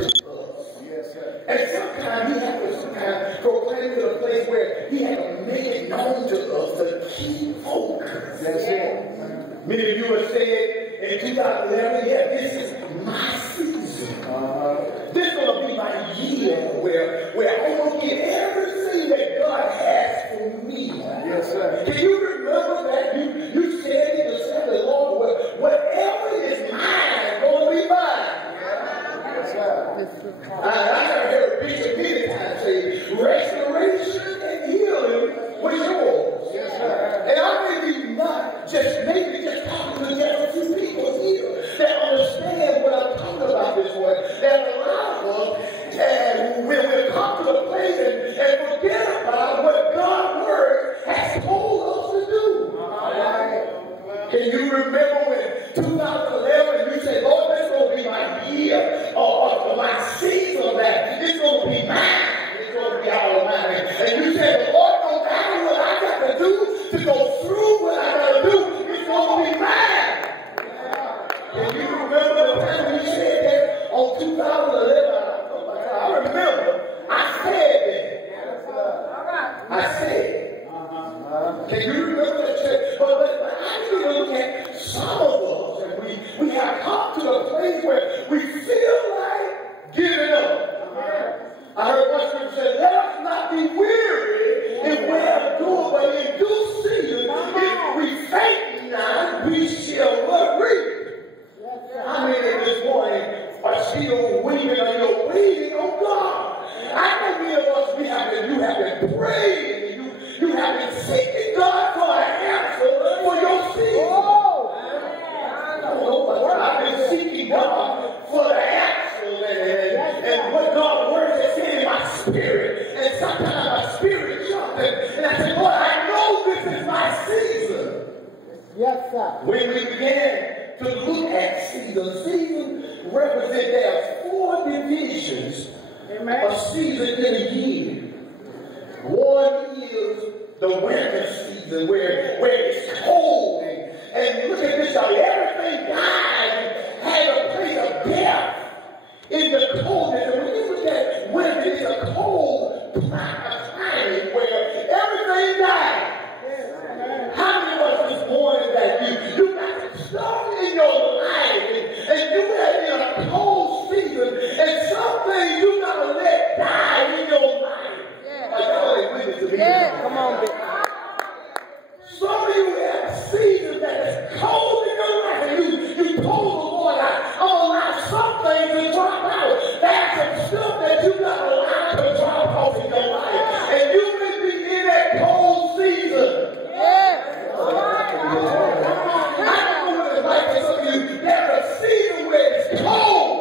Yes, sir. And sometimes he had to proclaim to the place where he had to make it known to us to keep focused. That's it. Many of you have said in 2011, yeah, this is my season. This is going to be my year where I'm going to get everything that God has for me. Yes, sir. Can you remember that? You said it to say the Lord, whatever is mine, going to be mine. Yes, sir. I have heard Bishop many times say, restoration and healing were yours. Yes, sir. And I may be not maybe just talking to just a few people here that understand what I'm talking about this morning. That a lot of us, and we'll come to the place and forget about what God's word has told us to do. Can you remember when 2011 you said, Lord, this is going to be my year or my season, that it's going to be mine. It's going to be all mine. And you said, Lord, no matter what I got to do to go through what I got to do, it's going to be mine. Can you remember the time you said that on 2011? I remember. I said that. I said. Can you remember that? But I need to look at some of us, and we have come to a place where we feel like giving up. I heard one scripture say, let us not be weary in well-doing, but in due season, if we faint not, we shall reap. How many this morning are still weeping or you're waiting on God? I know many of us, you have been praying, you have been seeking God for an answer for your season. I've been seeking God for the answer and what God's word has said in my spirit. And sometimes my spirit jumps and I say, Lord, I know this is my season. Yes, sir. When we began to look at season represent there are 4 divisions of season in a year. One is the winter season where it's cold and look at this, y'all. Everything died and had a place of death in the coldness. And when you look at winter, it's a cold climate where everything died. How many of us this morning that you got stuff in your life and you had in a cold season and some things you gotta let die in your life? Y'all ain't with it to me. Come on, bitch. Some of you have seasons that is cold in your life and you told the Lord, I'm going to allow some things to drop out. That's some stuff that you got to allow to drop off in your life. And you may be in that cold season. I don't know what it's like for some of you. There's a season where it's cold.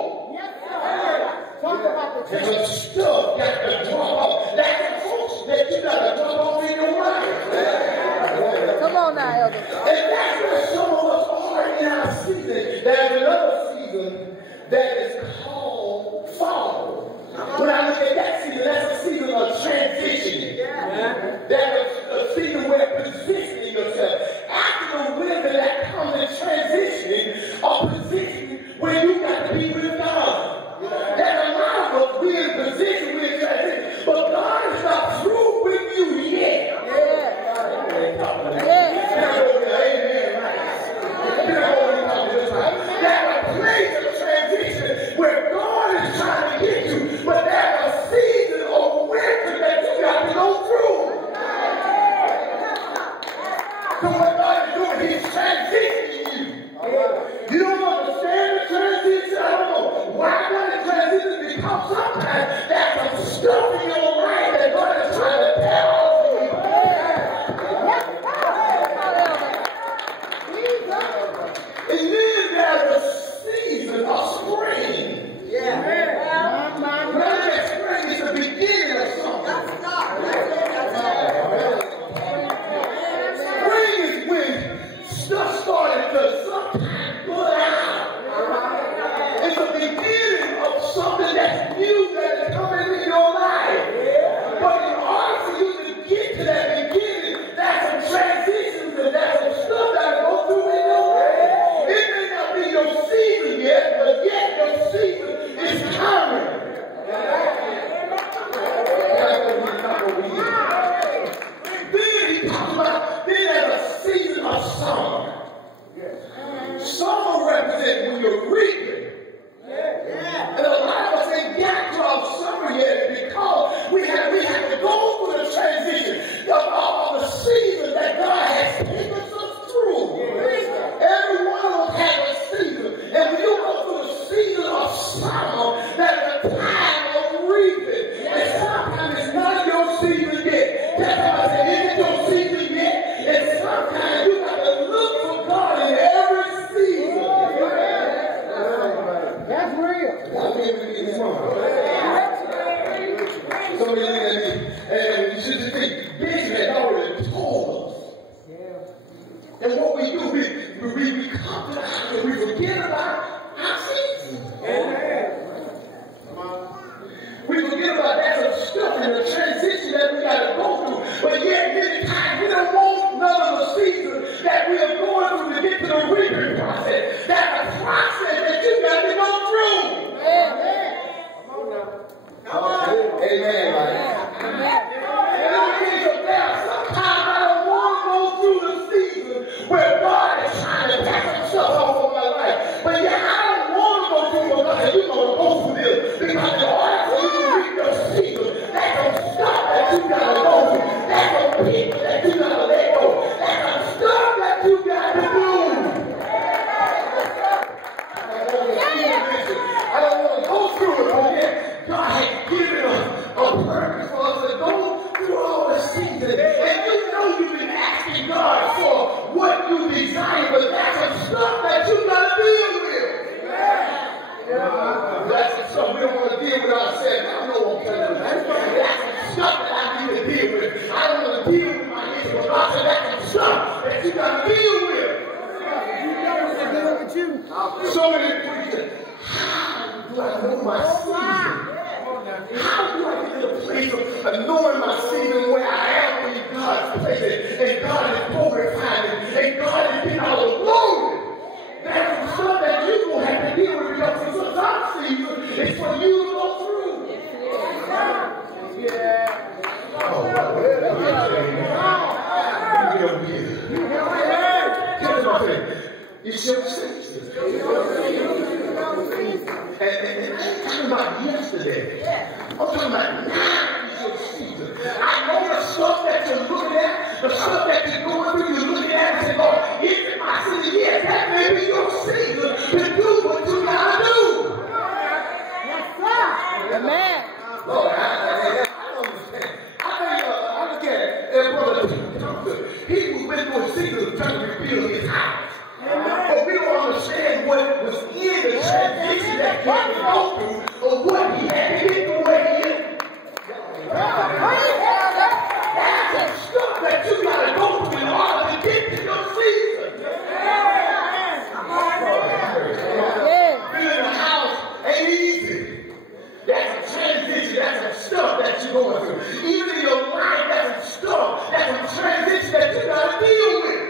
And some stuff got to drop off. That's the folks that you got to drop off in your life. Come on now, Elder. And that's where some of us are in our season. There's another season that is called fall. When I look at that season, that's a season of transitioning. That's a season where positioning yourself. After the winter that comes in transitioning or positioning where you got to be with God. There's a lot of us, we're in position, we're in transition, but God is not through with you yet. There's a place of transition where God is trying to get you, but there's a season of winter that you got to go through. So what God is doing, He's transitioning you. You don't understand the transition? I don't know why God is transitioning, because sometimes there's some stuff in your life that God is trying to tell you. And then there's a season of spring. Brother, that spring is the beginning of something. Spring is when stuff started to sometimes put out. It's the beginning of something that's new that is coming time of reaping. And sometimes it's not your season yet. That's why I said, is it your season yet? And sometimes you got to look for God in every season. That's real. Some of you look at me, and you should just think, Bishop had already told us. And what we do, we come to the house and we forget about our season. We forget about that some stuff in the transition that we got to go through. But yet, many times, we don't want none of the seasons that we are going through to get to the reaping process. That's a process that you got to go through. Amen, man. Sometimes I don't want to go through the season where God is trying to pack some stuff off of my life. But yet I don't want to go through what God said, you're going to go through this. Because in order for you to reach your season, that's some stuff that you got to go through. That's some people that you got to let go. That's some stuff that you got to do. I don't want to go through it, but yet God has given us a purpose for us to go through all the seasons. And you know you've been asking God for what you desire, but that's some stuff that you got to deal with. That's some stuff we don't want to deal with ourselves. I know what I'm telling you. That's some stuff that I need to deal with. I don't want to deal with my issue, but God said that's some stuff that you got to deal with. So many preachers, how do I know my season? How do I get to the place of knowing my season where I am in God's place and God is glorified and God is getting all the glory? That's some stuff that you're going to have to deal with because some season is for you to go through. Oh, it's your season. And I ain't talking about yesterday. I'm talking about now is your season. I know the stuff that you're looking at, the stuff that you're going through, you're looking at and saying, Lord, is it my season? Yes, that may be your season to do what you gotta do. Yes, sir. Amen. Lord, I don't understand. I look at Brother Thompson. He went through a season of trying to rebuild his house. But we don't understand what was in the transition that he had to go through or what he had to get to where he is. That's the stuff that you got to go through in order to get to your season. Being in the house ain't easy. That's a transition. That's some stuff that you're going through. Even in your life, that's some stuff. That's some transition that you got to deal with.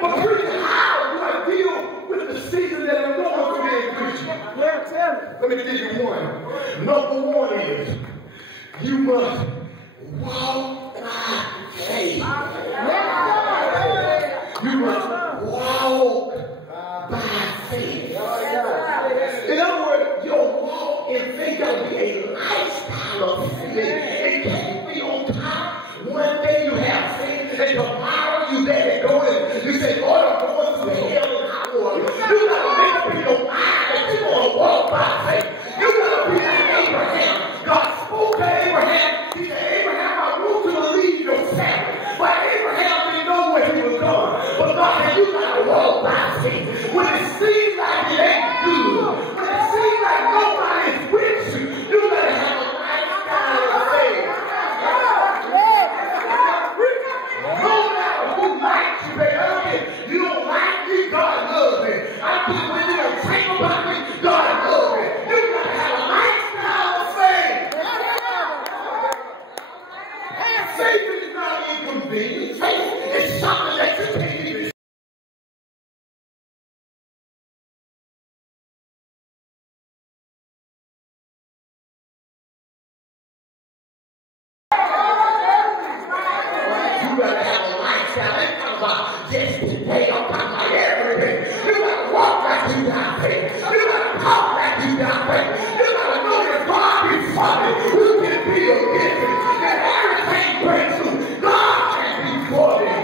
But preaching, how do I deal with the season that I'm going through in preaching? Let me give you one. Number one is you must walk by faith. You must walk by faith. In other words, your walk in faith got to be a lifestyle of faith. It can't be on top. One day you have faith, and tomorrow you let it go, and you say, Lord, I'm going through hell and hot water. You got to make up in your mind that you're going to walk by faith. You got to be like Abraham. God spoke to Abraham. He said, Abraham, I want you to leave your family. But Abraham didn't know where he was going. But God said, you got to walk by faith. When it seems like it ain't good, when it seems like nobody's with you, you got to have a lifestyle of faith. No matter who likes you, baby, you don't like me, God loves me. I think when you don't think about me, God loves me. You got to have a lifestyle of faith. Faith is not inconvenient. Faith is something that you can't even. You gotta have a lifestyle. It's not about just today. I'm talking about every day. You gotta walk like you got faith. You gotta talk like you got faith. You gotta know that God is funny. Who can be against me? That everything breaks through. God can be for me.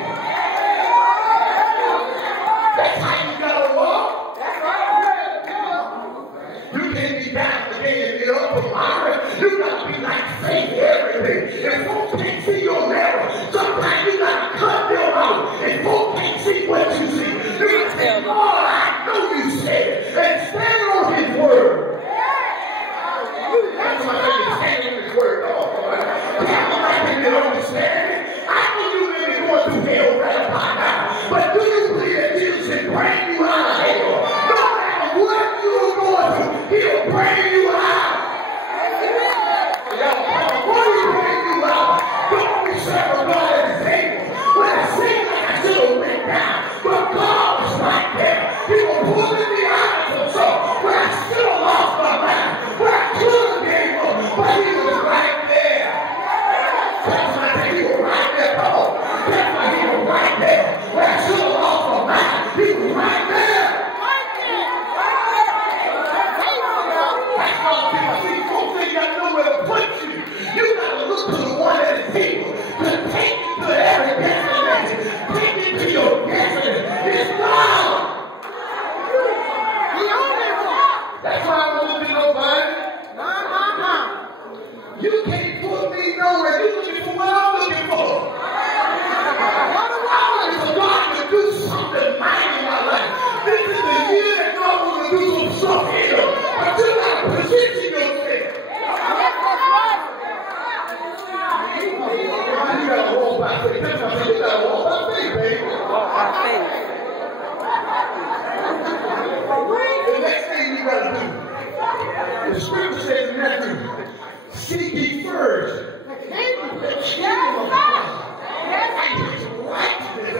trust him. But you got to position yourself. You got to walk by faith. That's what I said. You got to walk by faith, baby. Walk by faith. The next thing you got to do, the scripture says in Matthew, seek ye first the kingdom of God and his righteousness.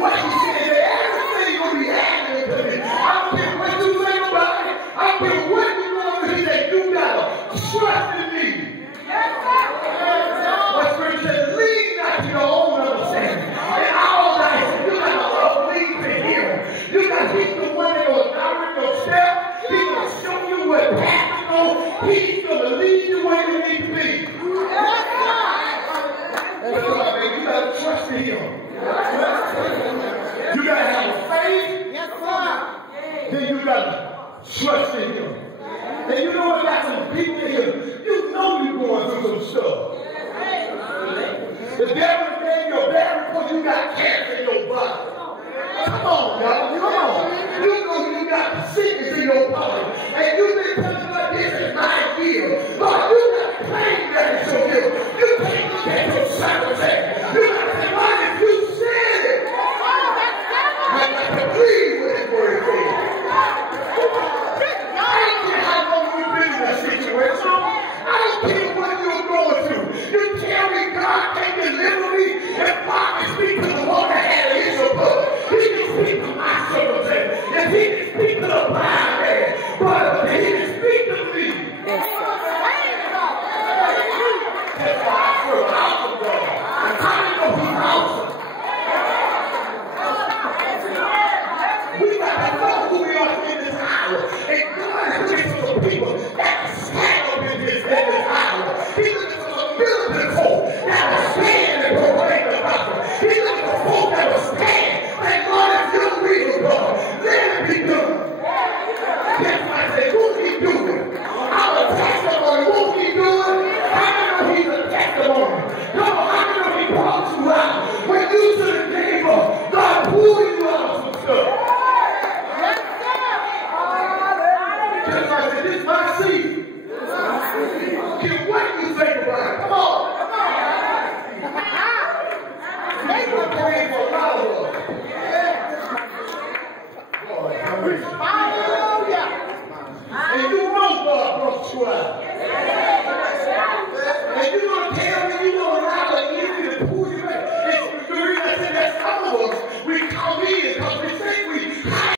What he said is that everything will be added to me. I don't care what you think about it. I don't care what you want to hear. You got to trust in me. What scripture says, lean not to your own understanding. In all life, you got to lean to him. You got to he's the one that will direct your step. He's going to show you what path to go. He's going to lead you where you need to be. That's right, man. You got to trust in him. You got to have faith. Yes, sir. Then you got to trust in him. And you know what? Got some people in here. You know you're going through some stuff. The devil gave you a bad report. You got cancer in your body. Come on, y'all. Come on. You know you got sickness in your body. And you've been telling like this is my deal. Lord, you got to claim that it's your deal. You can't look at your circumstance. You got to say, Lord, if you said it, I got to believe what his word says. I don't care how long you've been in that situation. I don't care what you're going through. You tell me God can deliver me if God can speak to the one that had an issue of blood. He can speak to my circumstance. And he can speak to the blind man. But he can speak to me. Yes, sir. That's why I serve an awesome God. How do you know he's awesome? We got to know who we are in this hour. And God is looking for some people that stand up in this hour. He's looking for some militant folk that will stand and proclaim the gospel. He's looking for folk that will stand. Say, God, if you're real, God, let it be done. That's why I say, who's he doing? Our testimony, who's he doing? How do you know he's a testimony? Come on, how do you know he brought you out? When you should have gave up, God pulled you out of some stuff. Just like this is my seat. What do you think about it? Come on. They were praying for a lot of us. Hallelujah. And you know God brought you out. And you're going to tell me you're going to allow the enemy to pull you back. It's the reason I said that some of us, we come in because we think we